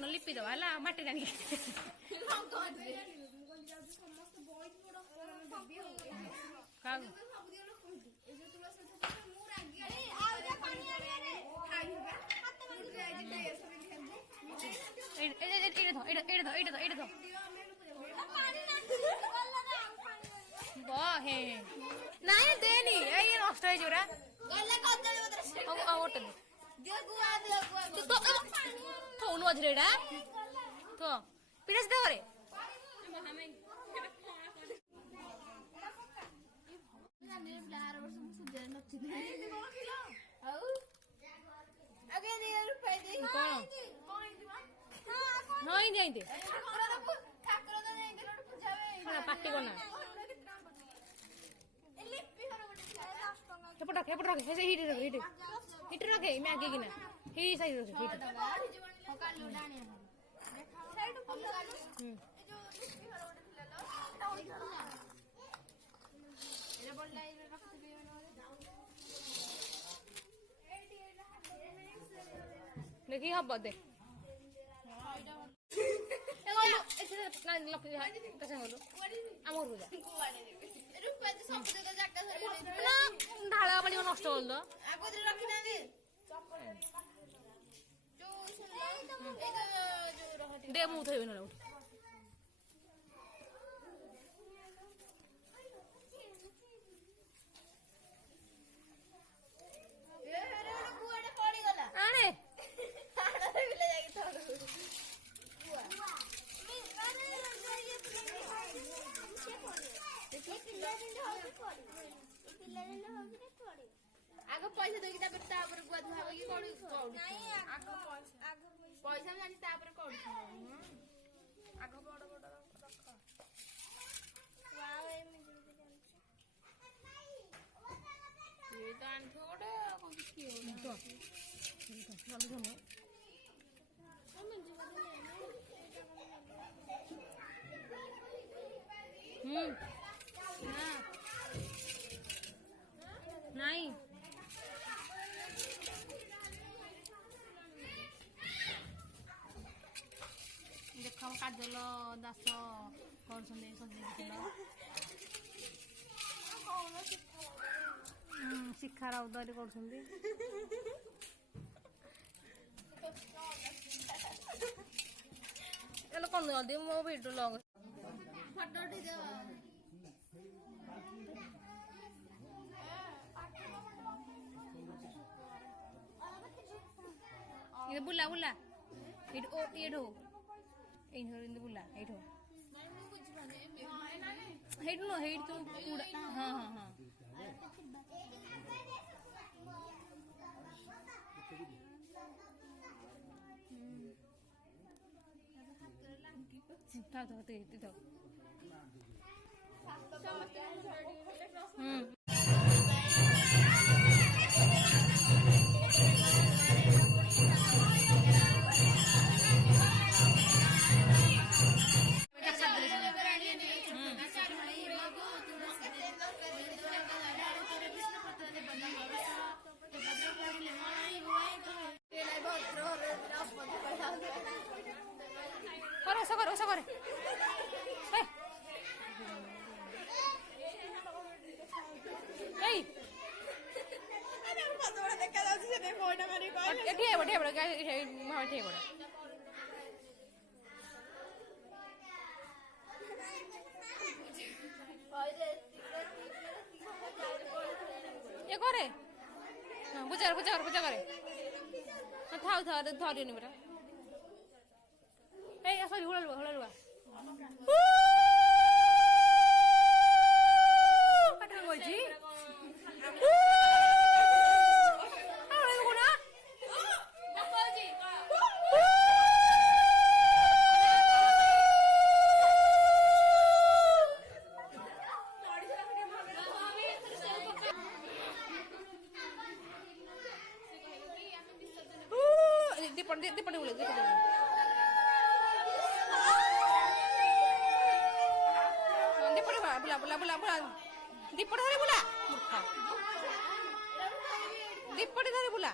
न लिपि दवा है माटी रानी ନାଇଁ ଦେନି ଏଇ ନଷ୍ଟ ହେଇଯିବ ରା ଥଉନୁ ମଝିରେ ଏଇଟା ତ ପିଠା ସିଧା କରେ ନଇ ଯାଇତେ ପାଟି କରନା ଏପଟ ରଖେ ହିଟ ରଖେ ମ୍ୟାଗି କିନା ହି ସାଇଡ ରଖେ ହିଟ देखी हब दे ढाला पानी नष्ट हो दे मुँह थोड़ी ना आग पैसा देगी तापर गुआ धुआ कि कौड़ी पैसा जानी तापर कौड़ी आग बड़ बड़ ये तो आंठो गोटे कौन की नहीं देख काजल दास कर शिखा राउत कर कौन जल्दी मो भिडियो लग फटो ये बुला बुला ये ढो इन बुला ये ढो हेड नो हेड तो पूरा हां हां हां था था ते ते ऐसा करे ये करे बुझा करे था धरिनी परा सॉरी हुड़ा दीपड़ी बोले बुला बुला बुला बुला दीपड़ी धरी बुला दीपड़ी धरी बुला